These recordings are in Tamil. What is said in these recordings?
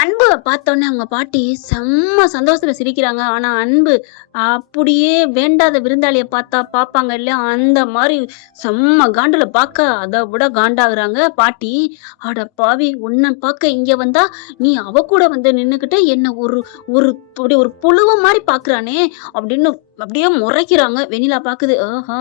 அன்பு பார்த்தோன்னே அவங்க பாட்டி செம்ம சந்தோஷத்துல சிரிக்கிறாங்க. ஆனா அன்பு அப்படியே வேண்டாத விருந்தாளிய பார்ப்பாங்க இல்லையா? அந்த மாரி செம்ம காண்டுல அத விட காண்டாகுறாங்க பாட்டி. "அட பாவி! உன்ன பார்க்க இங்க வந்தா, நீ அவ கூட வந்து நின்னுக்கிட்டு என்ன ஒரு ஒரு அப்படி ஒரு புழுவ மாரி பார்க்குறானே!" அப்படின்னு அப்படியே முறைக்கிறாங்க. வெண்ணிலா பாக்குது. ஆஹா!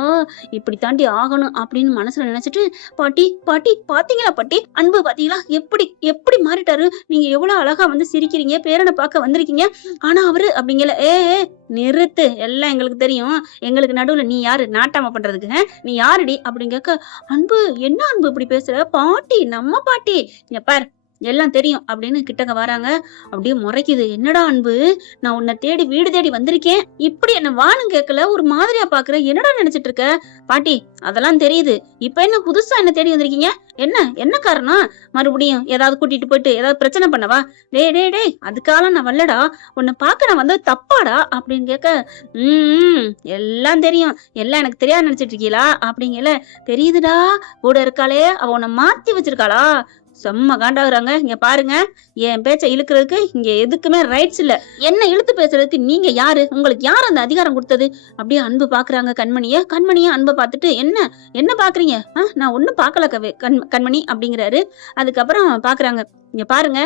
இப்படி தாண்டி ஆகணும் அப்படின்னு மனசுல நினைச்சுட்டு, "பாட்டி, பாட்டி பாத்தீங்களா பாட்டி? அன்பு பாத்தீங்களா? எப்படி எப்படி மாறிட்டாரு? நீங்க எவ்வளவு அழகா வந்து சிரிக்கிறீங்க. பேரன பார்க்க வந்திருக்கீங்க. ஆனா அவரு" அப்படிங்கல. ஏய் நிறுத்து. எல்லாம் எங்களுக்கு தெரியும். எங்களுக்கு நடுவுல நீ யாரு? நாட்டாம பண்றதுக்கு? நீ யாருடி? அப்படின்னு கேட்க, "அன்பு என்ன அன்பு இப்படி பேசுற? பாட்டி, நம்ம பாட்டி. இங்க பாரு எல்லாம் தெரியும்" அப்படின்னு கிட்டக்க வராங்க. அப்படியே முறைக்குது. "என்னடா அன்பு, நான் உன்னை தேடி வீடு தேடி வந்திருக்கேன். இப்படி என்ன வான்னு கேட்கல, ஒரு மாதிரியா பாக்குற. என்னடா நினைச்சிட்டு இருக்க?" "பாட்டி, அதெல்லாம் தெரியுது. இப்ப என்ன புதுசா என்ன தேடி வந்திருக்கீங்க? என்ன என்ன காரணம்? மறுபடியும் ஏதாவது கூட்டிட்டு போயிட்டு ஏதாவது பிரச்சனை பண்ணவா?" "டேய் டேய் டேய், அதுக்காக நான் வரலடா. உன்னை பார்க்க நான் வந்தது தப்பாடா" அப்படின்னு கேட்க, "ம் எல்லாம் தெரியும். எல்லாம் எனக்கு தெரியாது நினைச்சிட்டு இருக்கீங்களா?" அப்படிங்கல. "தெரியுதுடா. கூட இருக்காளே, அவ உன்னை மாத்தி வச்சிருக்காளா?" செம்ம காண்டாகுறாங்க. "இங்க பாருங்க, என் பேச்ச இழுக்கிறதுக்கு இங்க எதுக்குமே ரைட்ஸ் இல்ல. என்ன இழுத்து பேசுறதுக்கு நீங்க யாரு? உங்களுக்கு யார் அந்த அதிகாரம் கொடுத்தது?" அப்படியே அன்பு பாக்குறாங்க கண்மணிய. கண்மணிய அன்பை பார்த்துட்டு, "என்ன என்ன பாக்குறீங்க? நான் ஒண்ணும் பார்க்கல கண்மணி" அப்படிங்கிறாரு. அதுக்கப்புறம் பாக்குறாங்க. "இங்க பாருங்க,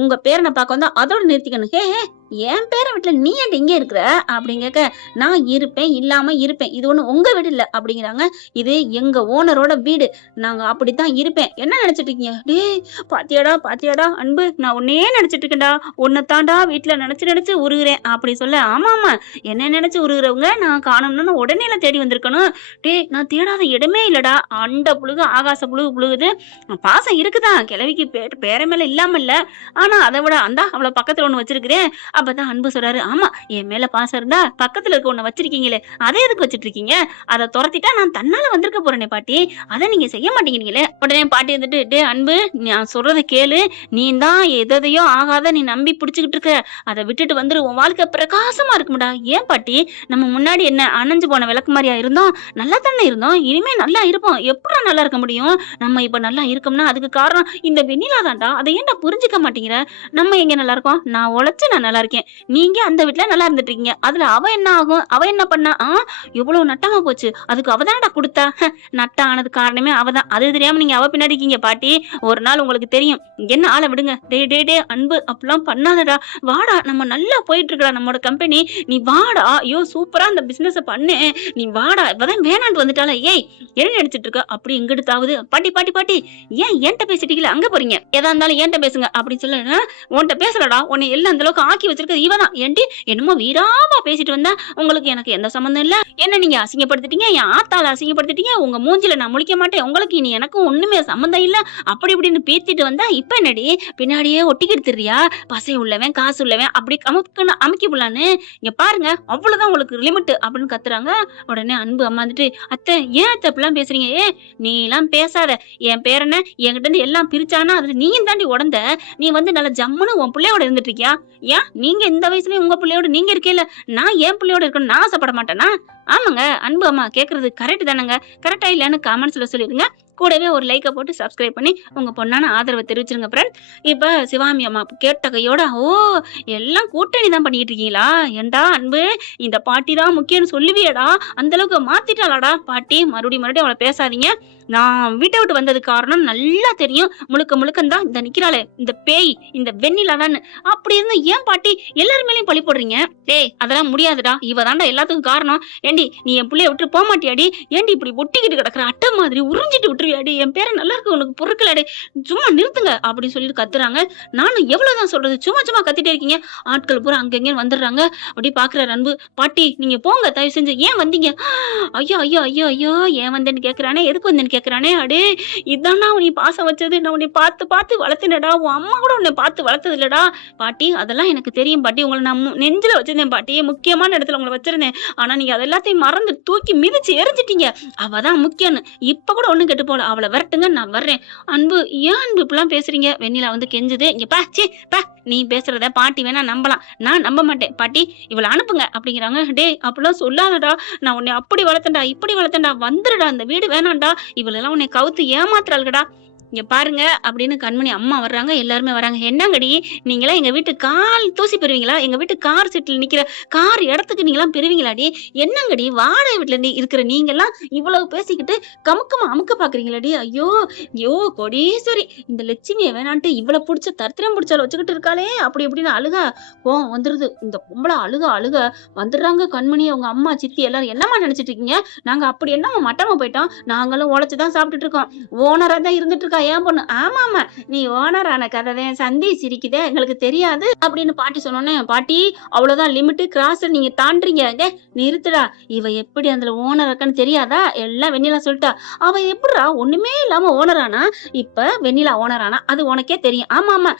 உங்க பேரனை பார்க்க வந்தா அதோட நிறுத்திக்கணும்." "ஹே ஹே, என் பேரை வீட்டுல நீ ஏன்டி இங்க இருக்கிற?" அப்படின்னு கேட்க, "நான் இருப்பேன், இல்லாம இருப்பேன். இது ஒண்ணு உங்க வீடு இல்ல" அப்படிங்கிறாங்க. "இது எங்க ஓனரோட வீடு. நாங்க அப்படித்தான் இருப்பேன். என்ன நினைச்சிட்டு இருக்கீங்க?" "டேய், பாத்தியாடா பாத்தியாடா அன்பு, நான் உன்னையே நினைச்சிட்டு இருக்கேன்டா. உன்னை தாண்டா வீட்டுல நினைச்சு நினைச்சு உருகுறேன்" அப்படி சொல்ல, "ஆமா ஆமா, என்ன நினைச்சு உருகுறவங்க நான் காணணும்னு உடனே தேடி வந்திருக்கணும். டேய், நான் தேடாத இடமே இல்லடா. அண்ட புழுகு ஆகாச புழுகு புழுகுது. பாசம் இருக்குதான் கிழவிக்கு, பேர மேல இல்லாம இல்ல. ஆனா அதை விட அந்தா அவளை பக்கத்துல ஒண்ணு வச்சிருக்கிறேன்." அப்பதான் அன்பு சொல்றாரு, "ஆமா, என் மேல பாசம் இருந்தா பக்கத்துல இருக்க ஒண்ணு வச்சிருக்கீங்களே, அதை எதுக்கு வச்சிட்டு இருக்கீங்க? அதை துரத்திட்டா நான் தன்னால வந்திருக்க போறேனே பாட்டி. அதை நீங்க செய்ய மாட்டேங்கிறீங்களே." உடனே பாட்டி வந்துட்டு, "டே அன்பு, நான் சொல்றதை கேளு. நீ தான் எதையோ ஆகாத நீ நம்பி பிடிச்சுக்கிட்டு இருக்க. அதை விட்டுட்டு வந்துரு. உன் வாழ்க்கை பிரகாசமா இருக்கும்டா." "ஏன் பாட்டி, நம்ம முன்னாடி என்ன அணைஞ்சு போன விளக்கு மாதிரியா இருந்தோம்? நல்லா தானே இருந்தோம். இனிமே நல்லா இருப்போம். எப்படா நல்லா இருக்க முடியும்? நம்ம இப்ப நல்லா இருக்கோம்னா அதுக்கு காரணம் இந்த வெண்ணிலா தான்டா. அதை ஏன்டா புரிஞ்சுக்க மாட்டேங்கிற? நம்ம எங்க நல்லா இருக்கோம்? நான் உழைச்சு நான் நல்லா இருக்கேன். நீங்க அந்த வீட்டுல நல்லா இருந்துட்டு இருக்கீங்க. அதுல அவ என்ன ஆகும்? அவ என்ன பண்ணா? எவ்வளவு நட்டமா போச்சு. அதுக்கு அவ தானடா கொடுத்தா. நட்ட ஆனது காரணமே அவதான். அது தெரியாம நீங்க அவ பின்னாடி இருக்கீங்க பாட்டி. ஒரு நாள் உங்களுக்கு தெரியும். என்ன ஆளை விடுங்க. டே டே டே அன்பு, அப்படிலாம் பண்ணாதடா. வாடா, நம்ம நல்லா போயிட்டு இருக்கடா நம்மளோட கம்பெனி. நீ வாடா. ஐயோ சூப்பரா அந்த பிசினஸ் பண்ணு. நீ வாடா. இப்பதான் வேணான்ட்டு வந்துட்டால. ஏய், என்ன நினைச்சிட்டு இருக்க?" அப்படி இங்கிட்டாவது, "பாட்டி பாட்டி பாட்டி, ஏன் என்கிட்ட பேசிட்டீங்களா? அங்க போறீங்க. எதா இருந்தாலும் என்கிட்ட பேசுங்க" அப்படின்னு சொல்ல, "உன்கிட்ட பேசலடா. உன்னை எல்லாம் அந்த அளவுக்கு ஆக்கி வச்சிருக்கிறது இவதான். ஏன்டி என்னமோ வீராவா பேசிட்டு வந்தா, உங்களுக்கு எனக்கு எந்த சம்பந்தம் இல்ல. என்ன நீங்க அசிங்கப்படுத்திட்டீங்க, என் ஆத்தால அசிங்கப்படுத்திட்டீங்க. உங்க மூஞ்சில நான் முழிக்க மாட்டேன். உங்களுக்கு இனி எனக்கும் ஒண்ணுமே சம்பந்தம் இல்ல" அப்படி இப்படின்னு பீத்திட்டு வந்தா, இப்ப என்னடி பின்னாடியே ஒட்டிக்கிட்டு திரியா? பசை உள்ளவன் காசு உள்ளவன் அப்படி அமுக்கி புள்ளான்னு. "இங்க பாருங்க, அவ்வளவுதான் உங்களுக்கு லிமிட்" அப்படின்னு கத்துறாங்க. உடனே அன்பு அம்மா வந்துட்டு, "அத்தை, ஏன் அத்தை இப்படிலாம் பேசுறீங்க? நீ எல்லாம் பேசாத. என் பேரனை என்கிட்ட இருந்து எல்லாம் பிரிச்சானா அதுல நீயும் தாண்டி உடந்த. நீ வந்து நல்ல ஜம்முன்னு உன் பிள்ளையோட இருந்துட்டு இருக்கியா? ஏன் நீங்க இந்த வயசுலயும் உங்க பிள்ளையோட நீங்க இருக்கீல்ல, நான் என் பிள்ளையோட இருக்கணும் நான் ஆசைப்பட மாட்டேனா?" ஆமாங்க அன்பு அம்மா கேக்குறது கரெக்ட் தானங்க. கரெக்டா இல்லையான்னு கமெண்ட்ஸ்ல சொல்லிடுங்க. கூடவே ஒரு லைக்கை போட்டு சப்ஸ்கிரைப் பண்ணி உங்க பொண்ணான ஆதரவை தெரிவிச்சிருங்க ஃப்ரெண்ட். இப்ப சிவாமி அம்மா கேட்ட கையோட, "ஓ, எல்லாம் கூட்டணி தான் பண்ணிட்டு இருக்கீங்களா? ஏண்டா அன்பு, இந்த பாட்டி தான் முக்கியம்னு சொல்லுவியடா? அந்த அளவுக்கு மாத்திட்டாளாடா பாட்டி. மறுபடியும் அவளை பேசாதீங்க. நான் வீட்டை விட்டு வந்தது காரணம் நல்லா தெரியும். முழுக்க முழுக்கந்தா இந்த நிக்கிறாளே இந்த பேய், இந்த வெண்ணிலா தான். அப்படி இருந்து ஏன் பாட்டி எல்லாரும் மேலயும் பழி போடுறீங்க? டேய், அதெல்லாம் முடியாதுடா. இவ தாண்டா எல்லாத்துக்கும் காரணம். ஏண்டி, நீ என் பிள்ளைய விட்டு போக மாட்டியாடி? ஏண்டி இப்படி ஒட்டிக்கிட்டு கிடக்குற அட்டை மாதிரி உறிஞ்சிட்டு விட்டுருவியாடி? என் பேரை நல்லா இருக்கு உனக்கு பொறுக்கலாடி. சும்மா நிறுத்துங்க" அப்படின்னு சொல்லிட்டு கத்துறாங்க. நானும் எவ்வளவுதான் சொல்றது, சும்மா சும்மா கத்திட்டே இருக்கீங்க. ஆட்கள் பூரா அங்கங்க வந்துடுறாங்க. அப்படி பாக்குறாரு அன்பு. "பாட்டி, நீங்க போங்க தயவு செஞ்சு. ஏன் வந்தீங்க?" "ஐயோ ஐயோ ஐயோ ஐயோ, ஏன் வந்தேன்னு கேக்குறானே, எதுக்கு வந்தேன்னு கேக்குறானே. அடே, இதானா நீ பாசம் வச்சது? நான் உன்னை பார்த்து பார்த்து வளர்த்தேனடா. உன் அம்மா கூட உன்னை பார்த்து வளர்த்தது இல்லடா பாட்டி. அதெல்லாம் எனக்கு தெரியும் பாட்டி. உங்களை நான் நெஞ்சில வச்சிருந்தேன் பாட்டி. முக்கியமான இடத்துல உங்களை வச்சிருந்தேன். ஆனா நீங்க அது எல்லாத்தையும் மறந்து தூக்கி மிதிச்சு எரிஞ்சிட்டீங்க. அவதான் முக்கியம்னு. இப்ப கூட ஒண்ணும் கெட்டு போல. அவளை விரட்டுங்க, நான் வர்றேன்." "அன்பு, ஏன் அன்பு இப்பெல்லாம் பேசுறீங்க?" வெண்ணிலா வந்து கெஞ்சுது. "இங்க பா, நீ பேசுறத பாட்டி வேணா நம்பலாம், நான் நம்ப மாட்டேன் பாட்டி. இவளை அனுப்புங்க" அப்படிங்கிறாங்க. "டேய், அப்படிலாம் சொல்லாதடா. நான் உன்னை அப்படி வளர்த்தேன்டா, இப்படி வளர்த்தேன்டா. வந்துடுடா, இந்த வீடு வேணாம்டா. இவளெல்லாம் உன்னை கவுத்து ஏமாத்துறாளுடா." இங்க பாருங்க அப்படின்னு கண்மணி அம்மா வர்றாங்க, எல்லாருமே வராங்க. என்னங்கடி நீங்கலாம் எங்க வீட்டு கால் தூசி பெறுவீங்களா? எங்க வீட்டு கார் செட்ல நிக்கிற கார் இடத்துக்கு நீங்கலாம் பெறுவீங்களாடி? என்னங்கடி வாடகை வீட்ல இருக்கிற நீங்கலாம் இவ்வளவு பேசிக்கிட்டு கமுக்கமா அமுக்க பாக்குறீங்களாடி? ஐயோ! ஐயோ! கோடீஸ்வரி இந்த லட்சுமிய வேணான்ட்டு இவ்வளவு புடிச்ச தரித்திரம் புடிச்சவள வச்சுக்கிட்டு இருக்காளே! அப்படி இப்படின்னு அழுகா கோவம் வந்துருது. இந்த பொம்பள அழுக அழுக வந்துடுறாங்க கண்மணி, அவங்க அம்மா, சித்தி எல்லாரும். என்னம்மா நினைச்சிட்டு இருக்கீங்க? நாங்க அப்படி என்னம்மா மட்டமா போயிட்டோம்? நாங்களும் உழைச்சு தான் சாப்பிட்டுட்டு இருக்கோம். ஓனரா தான் இருந்துட்டு இருக்கா என் பொண்ணு. ஆமாமா நீ ஓனர் ஆன கதைதான் சந்தி சிரிக்குதே எங்களுக்கு தெரியாது அப்படின்னு பாட்டி சொன்னோன்னே, பாட்டி அவ்வளவுதான் லிமிட் கிராஸ் நீங்க தாண்டுறீங்க. நிறுத்துடா. இவ எப்படி அதுல ஓனர் இருக்கான்னு தெரியாதா? எல்லாம் வெண்ணிலா சொல்லிட்டா. அவ எப்படிடா ஒண்ணுமே இல்லாம ஓனர் ஆனா? இப்ப வெண்ணிலா ஓனர் ஆனா அது உனக்கே தெரியும். ஆமா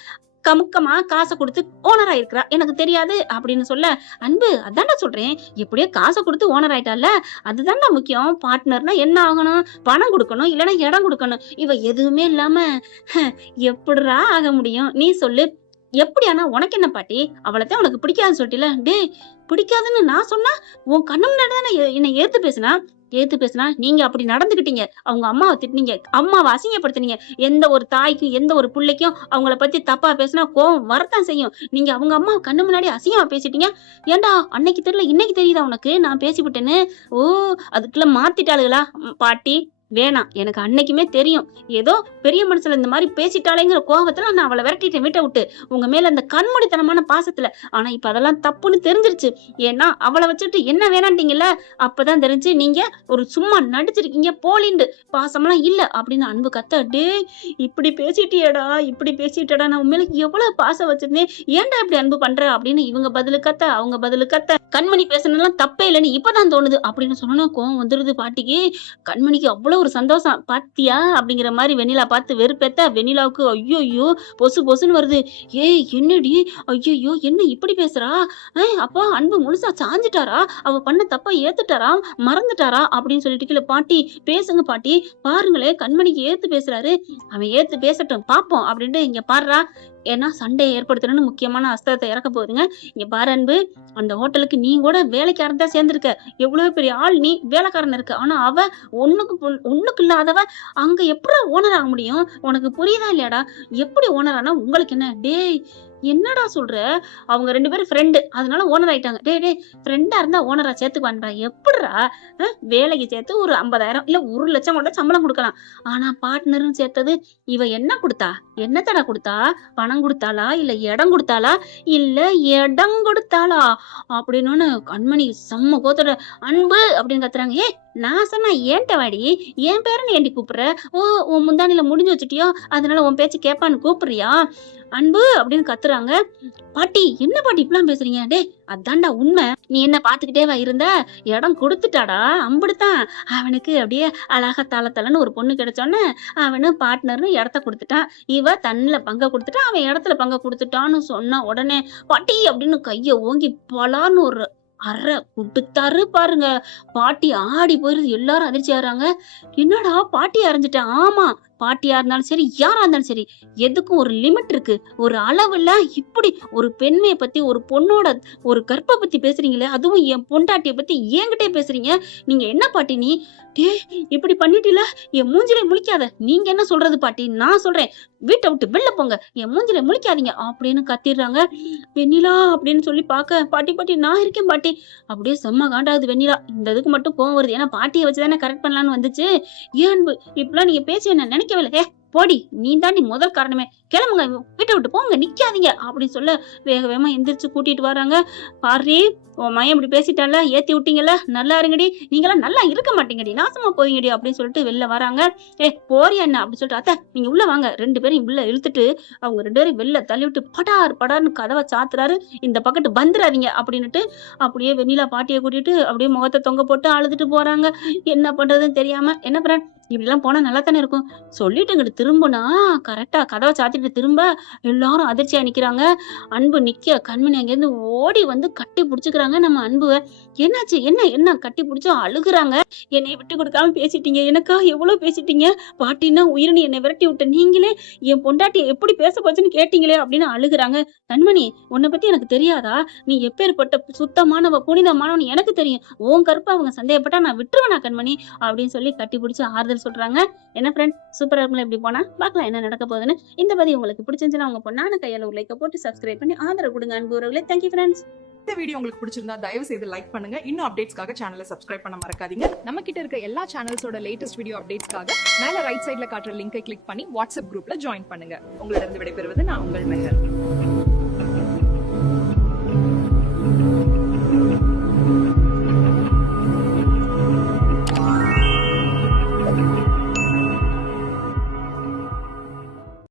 கமுக்கமா காசை கொடுத்து ஓனர் ஆயிருக்கிறா, எனக்கு தெரியாது அப்படின்னு சொல்ல, அன்பு அதான்டா சொல்றேன், எப்படியோ காசை கொடுத்து ஓனர் ஆயிட்டால, அதுதான்டா முக்கியம். பார்ட்னர்னா என்ன ஆகணும்? பணம் கொடுக்கணும், இல்லைன்னா இடம் கொடுக்கணும். இவ எதுவுமே இல்லாம எப்படிடா ஆக முடியும் நீ சொல்லு? எப்படி ஆனா உனக்கு என்ன பாட்டி? அவளைத்தான் உனக்கு பிடிக்காதுன்னு சொல்லிட்டல. டேய் பிடிக்காதுன்னு நான் சொன்னா உன் கண்ணு முன்னாடி தானே என்னை ஏத்து பேசுனா நீங்க அப்படி நடந்துக்கிட்டீங்க. அவங்க அம்மாவை திட்டினீங்க, அம்மாவை அசிங்கப்படுத்தினீங்க. எந்த ஒரு தாய்க்கும் எந்த ஒரு பிள்ளைக்கும் அவங்கள பத்தி தப்பா பேசினா கோவம் வரத்தான் செய்யும். நீங்க அவங்க அம்மா கண்ணு முன்னாடி அசிங்கமா பேசிட்டீங்க. ஏன்டா அன்னைக்கு தெரியல இன்னைக்கு தெரியுதா உனக்கு நான் பேசிவிட்டேன்னு? ஓ அதுக்குள்ள மாத்திட்டாளுகளா? பாட்டி வேணாம், எனக்கு அன்னைக்குமே தெரியும். ஏதோ பெரிய மனுஷல இந்த மாதிரி பேசிட்டாளேங்கிற கோபத்துல நான் அவளை விரட்டிட்டேன் வீட்டை விட்டு, உங்க மேல அந்த கண்மூடித்தனமான பாசத்துல. ஆனா இப்ப அதெல்லாம் தப்புன்னு தெரிஞ்சிருச்சு. ஏன்னா அவளை வச்சுட்டு என்ன வேணான்ட்டீங்கல்ல, அப்பதான் தெரிஞ்சு நீங்க ஒரு சும்மா நடிச்சிருக்கீங்க, போலிண்டு பாசம்லாம் இல்ல அப்படின்னு அன்பு கத்த. டே இப்படி பேசிட்டியடா, நான் உண்மையில எவ்வளவு பாசம் வச்சிருந்தேன், ஏன்டா இப்படி அன்பு பண்ற அப்படின்னு இவங்க பதிலு கத்த, அவங்க பதிலு கத்த. கண்மணி பேசணும்லாம் தப்பே இல்லைன்னு இப்பதான் தோணுது அப்படின்னு சொன்னா கோவம் வந்துருது பாட்டிக்கு. கண்மணிக்கு அவ்வளவு ஒரு சந்தோஷம். பாத்தியா அப்படிங்கிற மாதிரி வெண்ணிலா பார்த்து வெறுப்பேத்த, வெண்ணிலாவுக்கு ஐயோ பொசு பொசுன்னு வருது. ஏய் என்னடி, ஐயோ என்ன இப்படி பேசுறா? அப்பா அன்பு முழுசா சாஞ்சிட்டாரா? அவ பண்ண தப்பா ஏத்துட்டாரா, மறந்துட்டாரா அப்படின்னு சொல்லிட்டு கீழே பாட்டி பேசுங்க பாட்டி, பாருங்களே கண்மணிக்கு ஏத்து பேசுறாரு, அவன் ஏத்து பேசட்டும் பாப்போம் அப்படின்ட்டு. இங்க பாருடா, ஏன்னா சண்டையை ஏற்படுத்தணும்னு முக்கியமான அஸ்திரத்தை இறக்க போகுதுங்க. இங்க பாரு அன்பு, அந்த ஹோட்டலுக்கு நீ கூட வேலைக்காரன் தான் சேர்ந்திருக்க, எவ்வளவு பெரிய ஆள் நீ, வேலைக்காரன் இருக்கு. ஆனா அவ ஒண்ணுக்கு இல்லாதவ அங்க எப்படி ஓனர் ஆக முடியும்? உனக்கு புரியுதா இல்லையாடா? எப்படி ஓனர் ஆனா உங்களுக்கு என்ன? டேய் என்னடா சொல்ற? அவங்க 2 பேரும் ஃப்ரெண்டு, அதனால ஓனர் ஆயிட்டாங்க. டேய் ஃப்ரெண்டா இருந்தா ஓனரா சேர்த்துக்குவான்றா? எப்படிடா? வேலைக்கு சேர்த்து ஒரு 50,000 இல்ல 1,00,000 கூட சம்பளம் கொடுக்கலாம். ஆனா பார்ட்னர்னு சேர்த்தது இவ என்ன கொடுத்தா? என்னத்தடா கொடுத்தா? பணம் கொடுத்தாளா, இல்ல இடம் கொடுத்தாளா, இல்ல இடம் கொடுத்தாளா அப்படின்னு கண்மணி செம்ம கோத்தோட அன்பு அப்படின்னு கத்துறாங்க. நான் சொன்னா ஏன்ட்ட வாடி, என் பேரன்னு ஏண்டி கூப்பிடுற? ஓ உன் முந்தானில முடிஞ்சு வச்சுட்டியோ, அதனால உன் பேச்சு கேட்பான்னு கூப்பிடுறியா? அன்பு அப்படின்னு கத்துறாங்க. பாட்டி என்ன பாட்டி இப்படிலாம் பேசுறீங்க? டே அதான்டா உண்மை. நீ என்ன பாத்துக்கிட்டேவா இருந்த? இடம் கொடுத்துட்டாடா, அம்புடுத்தான். அவனுக்கு அப்படியே அழகா தலன்னு ஒரு பொண்ணு கிடைச்சோன்னு அவனு பார்ட்னர்னு இடத்த கொடுத்துட்டான். இவ தன்னில பங்க கொடுத்துட்டா, அவன் இடத்துல பங்க கொடுத்துட்டான்னு சொன்னா உடனே பாட்டி அப்படின்னு கைய ஓங்கி பலான்னு ஒரு அரை கொடுத்தாரு பாருங்க. பாட்டி ஆடி போயிருது, எல்லாரும் அதிர்ச்சி ஆகுறாங்க. என்னடா பாட்டி அரைஞ்சிட்டேன்? ஆமா பாட்டியா இருந்தாலும் சரி, யாரா இருந்தாலும் சரி, எதுக்கும் ஒரு லிமிட் இருக்கு, ஒரு அளவு இல்ல. இப்படி ஒரு பெண்மையை பத்தி, ஒரு பொண்ணோட ஒரு கற்பை பத்தி பேசுறீங்களே, அதுவும் என் பொண்டாட்டிய பத்தி என்கிட்டே பேசுறீங்க. நீங்க என்ன பாட்டி நீ? டே இப்படி பண்ணிட்டீல, என் மூஞ்சிலே முழிக்காத. நீங்க என்ன சொல்றது பாட்டி? நான் சொல்றேன், வீட்டை விட்டு வெளில போங்க, என் மூஞ்சிலே முழிக்காதீங்க அப்படின்னு கத்திடுறாங்க. வெண்ணிலா அப்படின்னு சொல்லி பாக்க, பாட்டி நான் இருக்கேன் பாட்டி. அப்படியே செம்ம காண்டாகுது வெண்ணிலா. இந்த இதுக்கு மட்டும் கோவம் வருது, ஏன்னா பாட்டியை வச்சுதானே கரெக்ட் பண்ணலான்னு வந்துச்சு. ஏன் இப்பெல்லாம் நீங்க பேசி என்ன நினைக்கவே இல்லை. போடி நீ தாண்டி முதல் காரணமே, கிளம்புங்க வீட்டை விட்டு போங்க, நிக்காதீங்க அப்படின்னு சொல்ல வேக வேகமா எந்திரிச்சு கூட்டிட்டு வராங்க. பாரு உன் மையம் இப்படி பேசிட்டால, ஏத்தி விட்டீங்கல்ல, நல்லா இருங்கடி, நீங்களாம் நல்லா இருக்க மாட்டீங்கடி, நாசமா போவீங்கடி அப்படின்னு சொல்லிட்டு வெளில வராங்க. போறியா என்ன அப்படின்னு சொல்லிட்டு, அத்தை நீங்க உள்ள வாங்க. 2 பேரும் உள்ள இழுத்துட்டு அவங்க 2 பேரும் வெளில தள்ளி விட்டு படார்னு கதவை சாத்துறாரு. இந்த பக்கத்து வந்துடாதீங்க அப்படின்னுட்டு அப்படியே வெண்ணிலா பாட்டியை கூட்டிட்டு அப்படியே முகத்தை தொங்க போட்டு அழுதுட்டு போறாங்க. என்ன பண்றதுன்னு தெரியாம. என்ன இப்படிலாம் போனா நல்லா தானே இருக்கும், சொல்லிட்டு இங்கிட்டு திரும்பினா கரெக்டா கதவை சாத்திட்டு கேட்டுட்டு திரும்ப எல்லாரும் அதிர்ச்சியா நிக்கிறாங்க. அன்பு நிக்க கண்மணி அங்கேருந்து ஓடி வந்து கட்டி புடிச்சுக்கிறாங்க நம்ம அன்புவ. என்னாச்சு? என்ன என்ன கட்டி புடிச்சு அழுகுறாங்க. என்னைய விட்டு குடுக்காம பேசிட்டீங்க. எனக்காக எவ்வளோ பேசிட்டீங்க. பாட்டின்னா உயிர்ன்னு என்னை விரட்டி விட்ட நீங்களே என் பொண்டாட்டிய எப்படி பேச போச்சுன்னு கேட்டீங்களே அப்படின்னு அழுகுறாங்க. கண்மணி உன்னை பத்தி எனக்கு தெரியாதா? நீ எப்பேற்பட்ட சுத்தமானவ, புனிதமானவன்னு எனக்கு தெரியும். உன் கருப்ப அவங்க சந்தேகப்பட்டா நான் விட்டுருவேனா கண்மணி? அப்படின்னு சொல்லி கட்டி பிடிச்சு ஆறுதல் சொல்றாங்க. என்ன ஃப்ரெண்ட் சூப்பரா இருக்கும்ல இப்படி போனா? பார்க்கலாம் என்ன நடக்க போகுதுன்னு. இந்த பதிவு உங்களுக்கு பிடிச்சிருந்துச்சுன்னா உங்க பொண்ணான கையால ஒரு லைக்க போட்டு சப்ஸ்கிரைப் பண்ணி ஆதரவு கொடுங்க அன்பு உறவுகளே. Thank you friends. இந்த வீடியோ உங்களுக்கு பிடிச்சிருந்தா தயவு செய்து லைக் பண்ணுங்க. இன்னும் அப்டேட்ஸ்க்காக சேனலை சப்ஸ்கிரைப் பண்ண மறக்காதீங்க. நம்ம கிட்ட இருக்க எல்லா சேனல்ஸோட லேட்டஸ்ட் வீடியோ அப்டேட்ஸ்க்காக மேல ரைட் சைடுல காட்டுற லிங்கை கிளிக் பண்ணி வாட்ஸ்அப் குரூப்ல ஜாயின் பண்ணுங்க. உங்களிடம் விடைபெறுவது நான் உங்கள் மெஹர்.